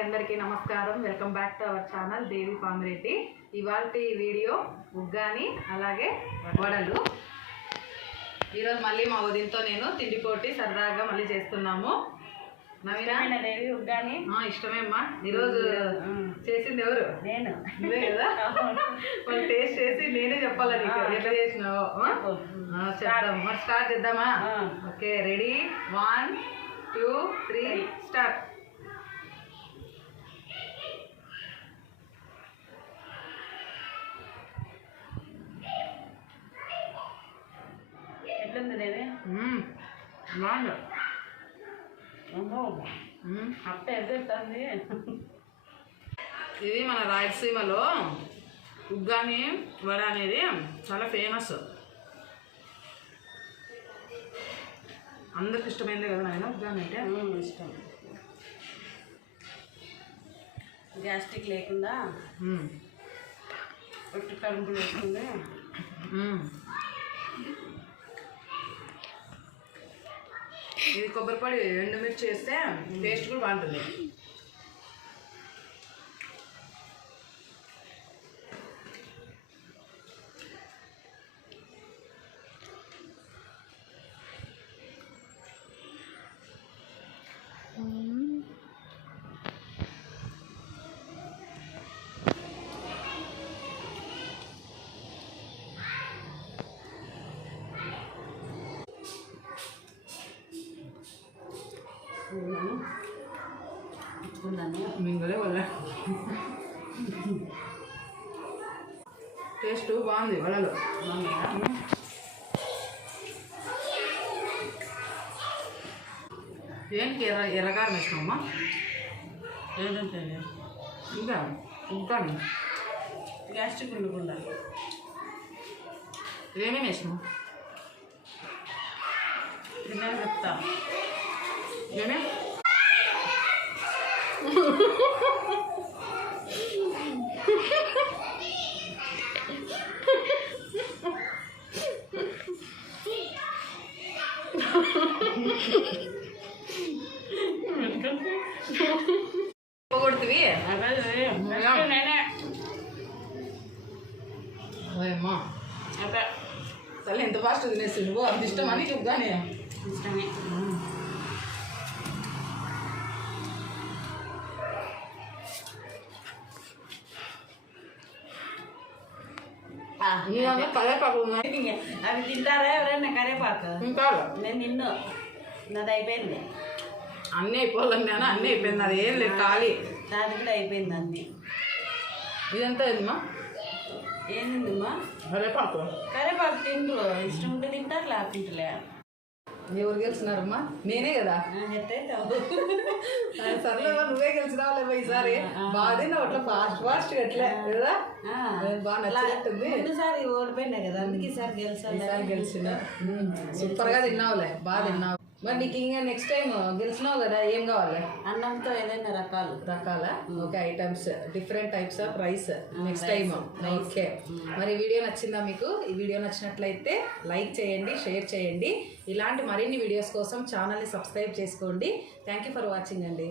అందరికీ నమస్కారం. Welcome back to our channel Devi Pamireddy ఇవాళ వీడియో ఉగ్గాని అలాగే వడలు. ఈరోజు మళ్ళీ మా ఉదయంతో నేను తిండి పోటీ సరదాగా మళ్ళీ చేస్తున్నాము. నవీన? దేవి ఉగ్గాని? ఇష్టమే అమ్మా ఈరోజు చేసింది ఎవరు? నేను. నువ్వే కదా? వాళ్ళు టేస్ట్ చేసి నేనే చెప్పాలా నీకు? ఎట్లా చేసినావో? చేద్దాం మరి స్టార్ట్ చేద్దామా. Okay ready? One two three start. ఎట్లుంది దేవి బాగుంది. అత్త ఇది మన రాయలసీమలో ఉగ్గాని వడ అనేది చాలా ఫేమస్ అందరికి ఇష్టమైందే కదా నాయన ఉగ్గాని అంటే? ఇష్టం. గ్యాస్ట్రిక్ లేకుండా. ఒట్టి కడుపు లేకుండా ఇది కొబ్బరిపొడి ఎండుమిర్చి వేస్తే టేస్ట్ కూడా బాగుంటుంది. ఇచ్చుకుందాను మింగలే వల్ల టేస్ట్ బాగుంది వడలు. ఏంటి ఎర్ర ఎర్రగారం వేసినామమ్మా ఏంటంటే ఇంకా? ఇంకా గ్యాస్ట్రిక్ ఉండకుండా. ఏమేమి వేసినావు? తిన్నాక చెప్తా. ఏమే? కొడుతుంది అదే first నేనే అమ్మా అదే తల్లి ఎంత ఫాస్ట్ తినేసి నువ్వు అంత ఇష్టం అని చెప్తానే ఇష్టమే కలేపాకు ఉన్నాయి అవి తింటారా ఎవరైనా కరేపాకు తింటారు నేను నిన్ను నాది అయిపోయింది అన్నీ అయిపోవాలని నేను అన్నీ అయిపోయింది అది ఏం లేదు ఖాళీ. నాది కూడా అయిపోయింది అన్ని. ఇదంతా ఏందమ్మా? ఏందిమ్మా కలేపాకు కరేపాకు తిండ్రు ఇష్టం ఉంటే తింటారు లేకుంటలే ఎవరు గెలిచినారమ్మా? నేనే కదా. ఎట్టయితే అది సర్లే మరి నువ్వే గెలిచినావులే ఈసారి. బాగా తిన్నావు అట్లా ఫాస్ట్ ఫాస్ట్ ఎట్లే కదా బాగా నచ్చినట్టుంది. ఓడిపోయినా కదా అందుకే ఈసారి ఈసారి గెలిచిన సూపర్గా తిన్నావులే బాగా తిన్నావు. మరి నీకు ఇంకా నెక్స్ట్ టైం గెలిచినావు కదా ఏం కావాలి? అన్నంతో ఏదైనా రకాలు. రకాల? Okay items different types of rice next time okay మరి వీడియో నచ్చిందా మీకు? ఈ వీడియో నచ్చినట్లయితే లైక్ చేయండి షేర్ చేయండి. ఇలాంటి మరిన్ని వీడియోస్ కోసం ఛానల్ని సబ్స్క్రైబ్ చేసుకోండి. థ్యాంక్ యూ ఫర్ వాచింగ్ అండి.